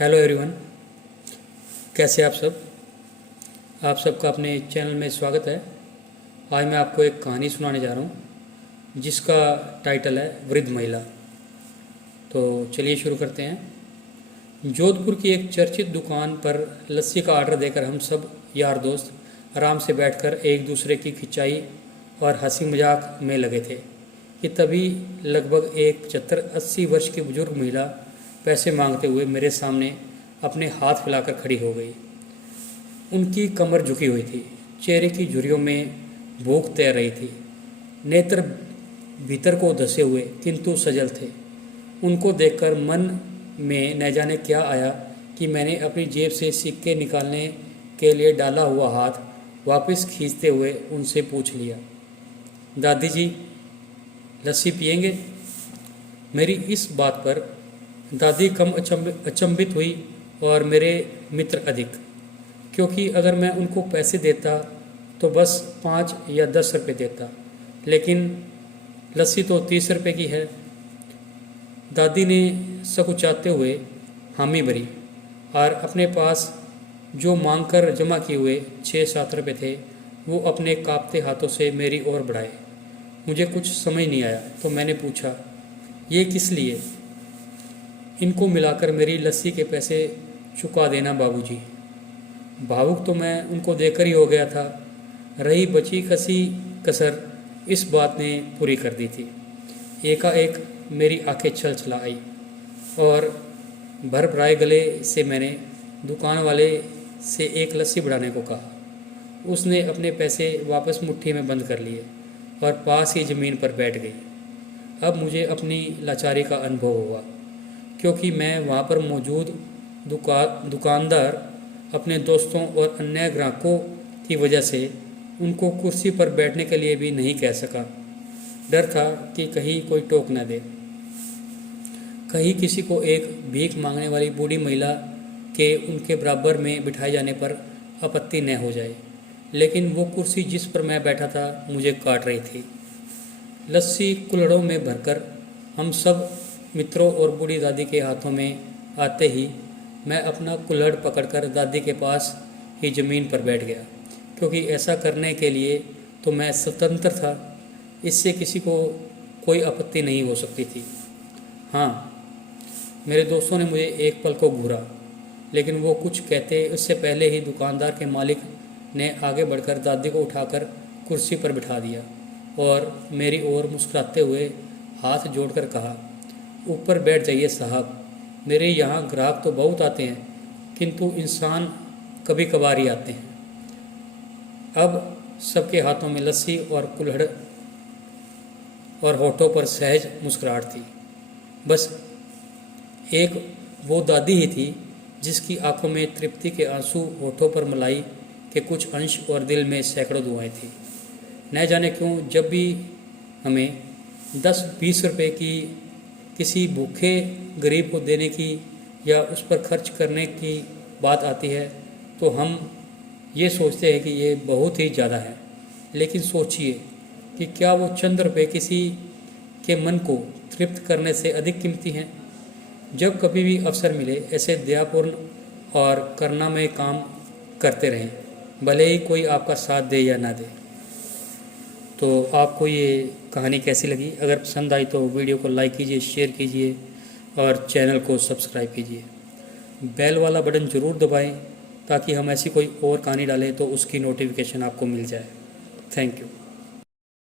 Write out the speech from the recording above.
Hello everyone, कैसे आप सब। आप सबका अपने चैनल में स्वागत है। आज मैं आपको एक कहानी सुनाने जा रहा हूँ जिसका टाइटल है वृद्ध महिला। तो चलिए शुरू करते हैं। जोधपुर की एक चर्चित दुकान पर लस्सी का ऑर्डर देकर हम सब यार दोस्त आराम से बैठकर एक दूसरे की खिंचाई और हंसी मजाक में लगे थे कि तभी लगभग एक 75-80 वर्ष की बुजुर्ग महिला पैसे मांगते हुए मेरे सामने अपने हाथ फैलाकर खड़ी हो गई। उनकी कमर झुकी हुई थी, चेहरे की झुर्रियों में भूख तैर रही थी, नेत्र भीतर को धंसे हुए किंतु सजल थे। उनको देखकर मन में न जाने क्या आया कि मैंने अपनी जेब से सिक्के निकालने के लिए डाला हुआ हाथ वापस खींचते हुए उनसे पूछ लिया, दादी जी लस्सी पिएंगे? मेरी इस बात पर दादी कम अचंभित हुई और मेरे मित्र अधिक, क्योंकि अगर मैं उनको पैसे देता तो बस 5 या 10 रुपये देता, लेकिन लस्सी तो 30 रुपये की है। दादी ने सकुचाते हुए हामी भरी और अपने पास जो मांगकर जमा किए हुए 6-7 रुपये थे वो अपने कांपते हाथों से मेरी ओर बढ़ाए। मुझे कुछ समझ नहीं आया तो मैंने पूछा, ये किस लिए? इनको मिलाकर मेरी लस्सी के पैसे चुका देना बाबूजी। भावुक तो मैं उनको देकर ही हो गया था, रही बची कसी कसर इस बात ने पूरी कर दी थी। एकाएक मेरी आंखें छल छला आई और भर भराए गले से मैंने दुकान वाले से एक लस्सी बढ़ाने को कहा। उसने अपने पैसे वापस मुट्ठी में बंद कर लिए और पास ही ज़मीन पर बैठ गई। अब मुझे अपनी लाचारी का अनुभव हुआ, क्योंकि मैं वहाँ पर मौजूद दुकानदार अपने दोस्तों और अन्य ग्राहकों की वजह से उनको कुर्सी पर बैठने के लिए भी नहीं कह सका। डर था कि कहीं कोई टोक न दे, कहीं किसी को एक भीख मांगने वाली बूढ़ी महिला के उनके बराबर में बिठाए जाने पर आपत्ति न हो जाए। लेकिन वो कुर्सी जिस पर मैं बैठा था मुझे काट रही थी। लस्सी कुल्हड़ों में भरकर हम सब मित्रों और बूढ़ी दादी के हाथों में आते ही मैं अपना कुल्हड़ पकड़कर दादी के पास ही ज़मीन पर बैठ गया, क्योंकि ऐसा करने के लिए तो मैं स्वतंत्र था। इससे किसी को कोई आपत्ति नहीं हो सकती थी। हाँ, मेरे दोस्तों ने मुझे एक पल को घूरा, लेकिन वो कुछ कहते उससे पहले ही दुकानदार के मालिक ने आगे बढ़कर दादी को उठाकर कुर्सी पर बिठा दिया और मेरी ओर मुस्कुराते हुए हाथ जोड़कर कहा, ऊपर बैठ जाइए साहब, मेरे यहाँ ग्राहक तो बहुत आते हैं किंतु इंसान कभी कभार ही आते हैं। अब सबके हाथों में लस्सी और कुल्हड़ और होठों पर सहज मुस्कुराहट थी। बस एक वो दादी ही थी जिसकी आंखों में तृप्ति के आंसू, होठों पर मलाई के कुछ अंश और दिल में सैकड़ों दुआएं थी। न जाने क्यों जब भी हमें 10-20 रुपये की किसी भूखे गरीब को देने की या उस पर खर्च करने की बात आती है तो हम ये सोचते हैं कि ये बहुत ही ज़्यादा है। लेकिन सोचिए कि क्या वो चंद रुपये किसी के मन को तृप्त करने से अधिक कीमती हैं। जब कभी भी अवसर मिले ऐसे दयापूर्ण और करुणामय काम करते रहें, भले ही कोई आपका साथ दे या ना दे। तो आपको ये कहानी कैसी लगी? अगर पसंद आई तो वीडियो को लाइक कीजिए, शेयर कीजिए और चैनल को सब्सक्राइब कीजिए। बेल वाला बटन ज़रूर दबाएं ताकि हम ऐसी कोई और कहानी डालें तो उसकी नोटिफिकेशन आपको मिल जाए। Thank you.